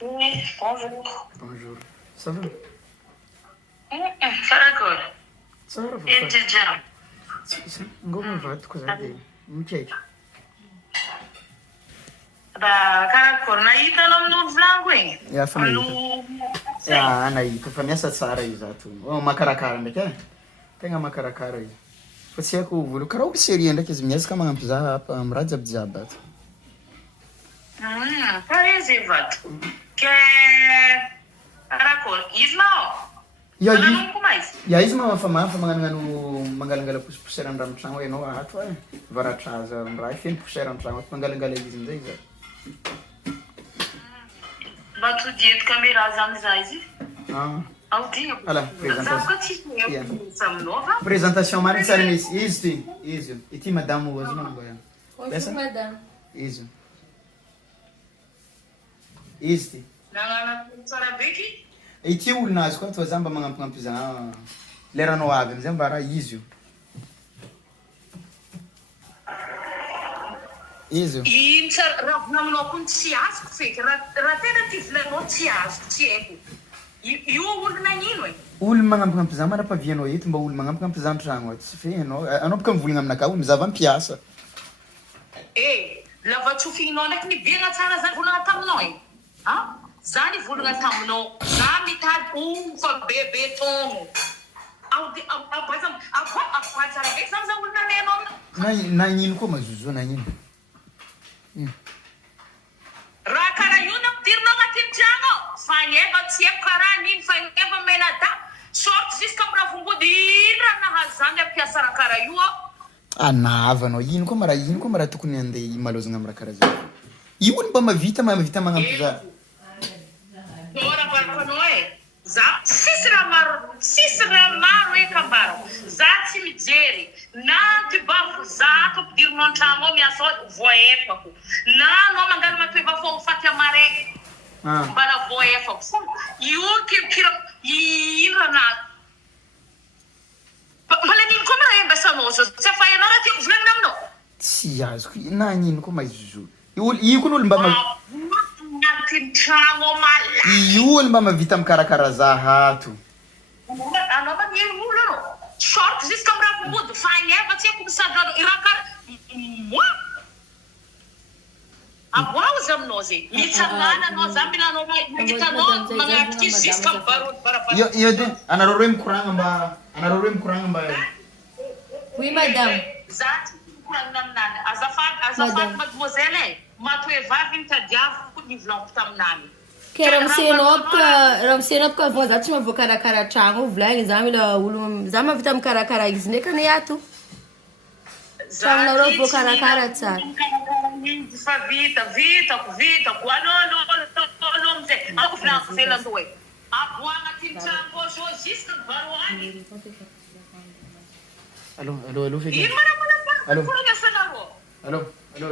Oui, bonjour. Bonjour. Ça va? Karakol. Tsara va Ety jam. ngoma mivadiko za dia mikaika. Raha karakôry nahitanao amin'olo volaniko igny? Ia fa nahita. Ia nahita fa miasa tsara izy ato. Makarakara ndraiky e. Tegna makarakara izy. Fa tsy haiko volo karaha olo seria ndraiky izy miezaka magnampy za amin'ny raha jiabijiaby ato. Fa izy vato. Ke karakôry izy mao? Ia Mananoko mais? ia izy fa magnano mangalangala poussière an-drano tragno ianao ato e. Varatraza amin'ny raha feno poussière an-tragno ato mangalangala izy amin'izay izy. Mba todito caméra zany izy? Ah. Audinho. Ala, présentation marina tsara misy izy ty izy ity madame ozy manamboya. Bonjour madame. Izy. Izy ty. Nanana tsara beky? Ity olonazy koa toa za mba magnampignampy za leranao avy amizay mba raha izy io. Izy io. Ino tsara raha volaminao koa tsy azoko feky. Raha tena ty volanao tsy azoko, tsy haiko. Io olo nagnino e? Olo magnampignampy za mara-pavianao eto mba olo magnampignampy za an-tragno ato. Tsy fe anao bôka mivolagna aminakahy olo mizava ampiasa. Lava tsofinao ndraiky nibiagna tsara zany volagna taminao e. Ha? Za nivolagna taminao. Za mitady fa bebe tôno. Aboa tsara beky zany za olo nanenao. Nagnino koa mazozo nagnino. Raha karaha io nampidirinao agnatin'ny tragno ao. Fa neva tsy haiko karaha nino fa neva menada. Sorte jusqu'à raha vombody ino raha nahazo zany ampiasa raha karaha io ao. Nahavanao ino koa mara tokony andeha imalozana amin'ny raha karaha zay. Io olo mba mahavita magnampy za. Ora barkanao e. Za sisy raha maro e kambaro. Za tsy mijery. Na ty bafo za to ampidirinao an-tragno ao miasa ao voaefako. Na anao mangalo matoeva fô mifaty amaraiky. Mbala voaefako. Io kirikira ino raha na. Mbala nino koa raha embasanao zao. Tsy afahanao raha tiako volagna aminao. Tsy azoko. Nagnino koa mazozo. Io koa olo mba agnatin'ny tragno malaky. Io olo mba mahavita mikarakara za ato. Anao magnino olo anao? Short jusqu'à me raha vombody. Fa neva tsy haiko misadrano. Raha karaha. Aboazy aminao zay. Mitsangana anao za mila anao mahitanao magnatity jusqu'à mibarody barabara. Io de anareo roe mikoragna mba. Oui madame. Za tsy mikoragna aminany. Azafady mademoiselle e. Matoe vavy nitadiaviko ny volaniko taminany. Ke raha misenao boka vao za tsy mahavoakarakara tragno volagny za mila olo za mahavita mikarakara izy ndraiky ane ato. Tragnonareo voakarakara tsara. Fa vitako. Alô amizay. Ako volaniko velandoa e. Aboa agnatin'ny tragno ao zao jusqu'à baroany. Allô, fais Ino manamana koragna sanareo? Allô. Allô.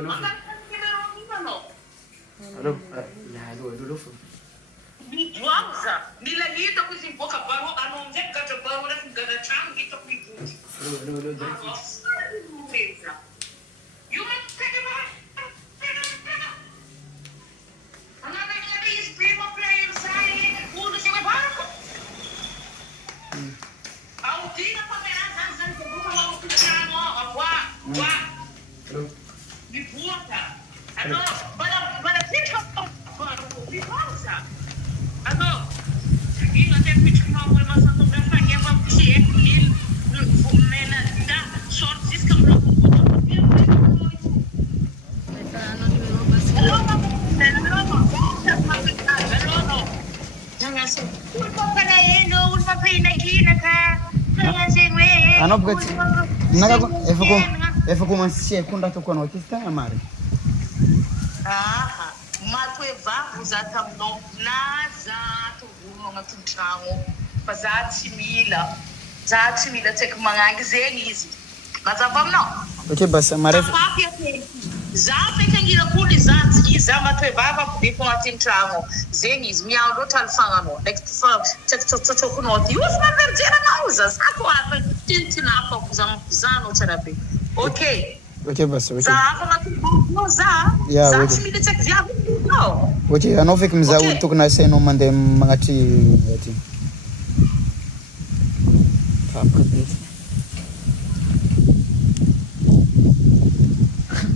Miboaho za. Mila hitako izy miboaka baro. Anao amizay mikatra baro refa migana tragno hitako miboaka. Io tegna ananana izy be mampiahelo zay olo zay barako. Aodina fa meana zany boboka magnokiny tragno ao. Aboa. Miboaka. Ano, bala fitrika miboaho za. Ano, ino até fitrika mamory masanto fa neva tsy haiko ino menada sorte jusqu'à me raha vombody. Anao boka tsy efa commencé kondrato ko anao kisa amary. Matoe vavo za taminao na za to volona agnatin'ny tragno fa za tsy mila tsy haiko magnangy zegny izy. Mazava aminao? Ok basa mare. Za feky angilak'olo za matoe vava ampideko agnatin'ny tragno. Zegny izy miandro loatra alifagnanao. Ndraiky fa tsy haiko tsotsotsotsokonao ty. Io fa maverjeranao za. Zako afa tintinafako za anao tsara be. Ok basa. Za afa agnatin'ny tragno za. Za tsy mila tsy haiko viavy. Ohatra anao feky mizaha olo tokony asainao mandeha magnatry aty. Papa.